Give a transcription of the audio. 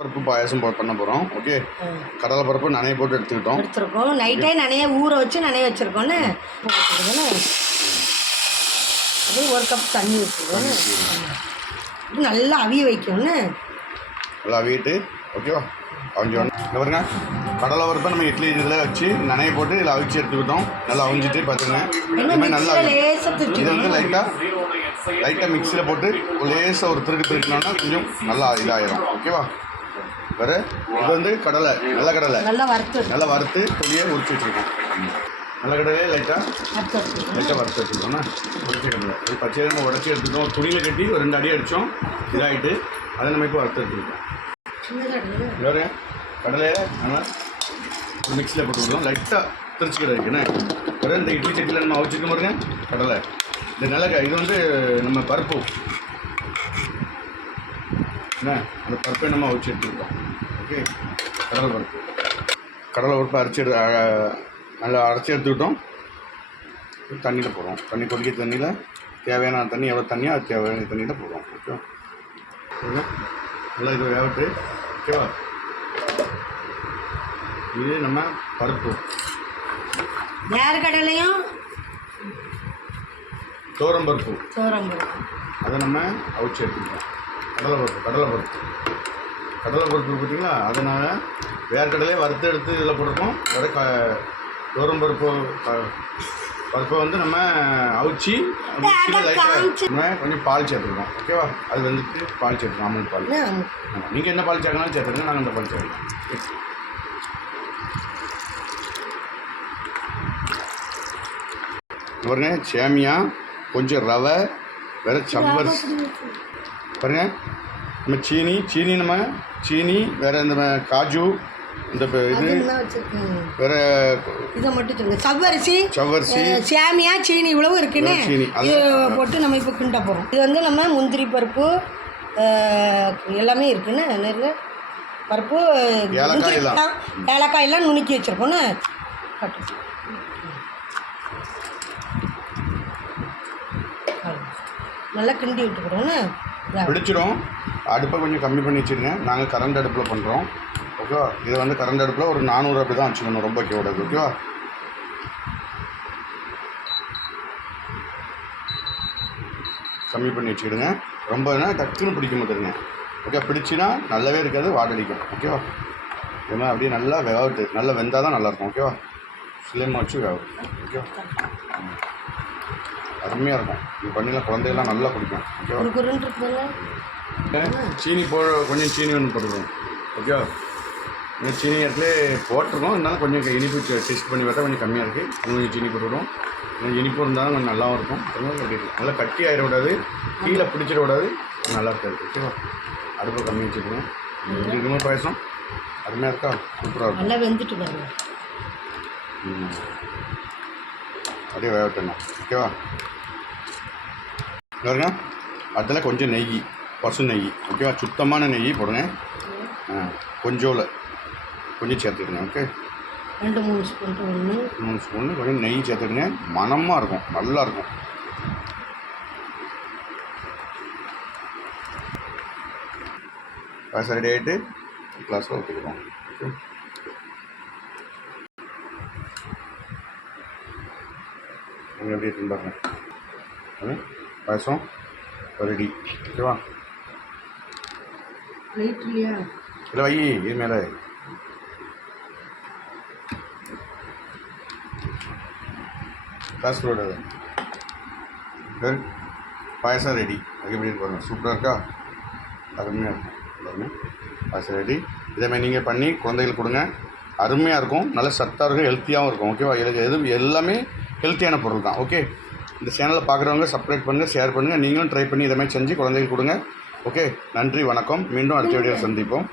பருப்பு பாயாசம் பண்ண போகிறோம். ஓகே, கடலை பருப்பு நனைய போட்டு எடுத்துருக்கோம். நைட்டே நனைய ஊற வச்சு நனைய வச்சுருக்கோன்னு அது 1 கப் தண்ணி வச்சுருக்கோன்னு நல்லா அவிய வைக்கணும்னு நல்லா அவியிட்டு ஓகேவா. அவிஞ்சோடனே பாருங்க, கடலை பருப்பை நம்ம இட்லி இதில் வச்சு நனைய போட்டு இதில் அவிச்சு எடுத்துக்கிட்டோம். நல்லா அவிஞ்சிட்டு பார்த்துங்க. இதுமாதிரி நல்லா இது வந்து லைட்டாக மிக்சியில் போட்டு லேசாக ஒரு திருக்குனோன்னா கொஞ்சம் நல்லா இதாகிடும். ஓகேவா. வேறு இது வந்து கடலை, நல்ல கடலை நல்லா வறுத்து பொடியை உரிச்சு வச்சுருக்கோம். நல்ல கடலையே லைட்டாக வறுத்து வச்சுருக்கோம்னா உடச்சி கடலை இது பச்சையை நம்ம உடச்சி எடுத்துக்கிட்டோம். துணியில் கட்டி ஒரு 2 அடி அடித்தோம், இதாகிட்டு அதை நம்ம இப்போ வறுத்து எடுத்துருக்கோம். வேறு கடலையை நல்லா ஒரு மிக்சியில் போட்டுக்கிட்டோம். லைட்டாக திரிச்சு கடை இருக்குண்ணே. வேறு இந்த இட்லி சட்டியில் நம்ம அவிச்சிருக்க பாருங்க கடலை. இந்த நிலக்காய் இது வந்து நம்ம பருப்பு என்ன, அந்த பருப்பை நம்ம அவிச்சு எடுத்துக்கிட்டோம். ஓகே, கடலை பருப்பை நல்லா அரைச்சி எடுத்துக்கிட்டோம். தண்ணியில் போடுறோம். தண்ணி கொதிக்க தண்ணியில் தேவையான தண்ணி எவ்வளோ தண்ணியோ அது தேவையான தண்ணியில் போடுறோம். ஓகேவா. நல்லா இது வேகட்டு. ஓகேவா. இது நம்ம பருப்பு கடலையும் தோரம் பருப்பு அதை நம்ம அவிச்சு எடுத்துக்கிட்டோம். கடலை பருப்பு பார்த்தீங்களா. அதனால் வேறு கடலையே வறுத்து எடுத்து இதில் போட்டிருக்கோம். வேறு தோரம் பருப்பை வந்து நம்ம அவிச்சு லைட்டாக கொஞ்சம் பால் சேர்த்துருக்கோம். ஓகேவா. அது வந்துட்டு பால் சேர்த்துக்கோம், அமுல் பால். நீங்கள் என்ன பால் சேர்க்கணும் சேர்த்துருங்க, நாங்கள் அந்த பால் சேர்க்கலாம். பாருங்க, சேமியா, கொஞ்சம் ரவை, வேறு சவ்வரிசி பாருங்க. நம்ம சீனி வேறு இந்த காஜு, இந்த இது வேறு இதை மட்டும் சொல்லுங்கள். சவ்வரிசி, சேமியா, சீனி இவ்வளவு இருக்குன்னு இது போட்டு நம்ம இப்போ கிண்ட போகிறோம். இது வந்து நம்ம முந்திரி பருப்பு எல்லாமே இருக்குன்னு நிறைய பருப்பு, ஏலக்காய் எல்லாம் நுணுக்கி வச்சுருக்கோன்னு கட்டு நல்லா கிண்டி விட்டுக்கிறோன்னு பிடிச்சிடும். அடுப்பை கொஞ்சம் கம்மி பண்ணி வச்சுருங்க. நாங்கள் கரண்ட் அடுப்பில் பண்ணுறோம். ஓகேவா. இதை வந்து கரண்ட் அடுப்பில் ஒரு 400 அப்படி தான் வச்சுக்கணும், ரொம்ப கூடாது. ஓகேவா. கம்மி பண்ணி வச்சுக்கிடுங்க. ரொம்பனா டக்குன்னு பிடிக்க மாட்டேங்க. ஓகே, பிடிச்சின்னா நல்லாவே இருக்காது, வாடடிக்கும். ஓகேவா. இதுமாதிரி அப்படியே நல்லா வேகட்டு, நல்லா வெந்தால் தான் நல்லாயிருக்கும். ஓகேவா. சிலிமா வச்சு வேகட்டும். ஓகேவா. அருமையாக இருக்கும். இது பண்ணிலாம் குழந்தைகள்லாம் நல்லா குடிக்கும். ஓகேவா. சீனி கொஞ்சம் சீனி ஒன்று போட்டுருவோம். ஓகேவா. சீனி இடத்துல போட்டிருக்கோம், இருந்தாலும் கொஞ்சம் இனிப்பு டெஸ்ட் பண்ணி பார்த்தா கொஞ்சம் கம்மியாக இருக்குது. கொஞ்சம் சீனி போட்டுவிடும். கொஞ்சம் இனிப்பு இருந்தாலும் கொஞ்சம் நல்லாவும் இருக்கும். நல்லா கட்டி ஆகிட விடாது, கீழே பிடிச்சிட விடாது, நல்லா இருக்காது. ஓகேவா. அடுப்பை கம்மி வச்சுக்கணும். இதுமாதிரி பாயசம் அருமையாக இருக்கா, சூப்பராக இருக்கும். நல்லா வெந்துட்டு பாருங்க. அப்படியே வேகட்டணும். ஓகேவா. பாருங்க, அதில் கொஞ்சம் நெய், பசு நெய். ஓகேவா. சுத்தமான நெய் போடுங்க. கொஞ்சம் சேர்த்துடுங்க. ஓகே, 2-3 ஸ்பூன் 3 ஸ்பூன் கொஞ்சம் நெய் சேர்த்துடுங்க. மணமாக இருக்கும், நல்லாயிருக்கும். பாயசம் ரெடி ஆகிட்டு கிளாஸில் ஊற்றிக்கிறோம். ஓகே, நீங்கள் எப்படி இருக்குன்னு பாருங்க. பாயசம் ரெடி. ஓகேவா. இல்லையா இல்லை வை, இது மேலே கிளாஸ் ரோடு. பாயசம் ரெடி. அது எப்படி இருக்கு பாருங்கள், சூப்பராக இருக்கா, அருமையாக இருக்கும். பாருங்க, பாயசம் ரெடி. இதேமாதிரி நீங்கள் பண்ணி குழந்தைகளுக்கு கொடுங்க. அருமையாக இருக்கும், நல்ல சத்தாக இருக்கும், ஹெல்த்தியாகவும் இருக்கும். ஓகேவா. எல்லாமே ஹெல்த்தியான பொருள் தான். ஓகே, இந்த சேனலை பார்க்குறவங்க சப்ஸ்கிரைப் பண்ணுங்கள், ஷேர் பண்ணுங்கள். நீங்களும் ட்ரை பண்ணி இதேமாதிரி செஞ்சு குழந்தைகளுக்கு கொடுங்க. ஓகே, நன்றி, வணக்கம். மீண்டும் அடுத்த வீடியோவில் சந்திப்போம்.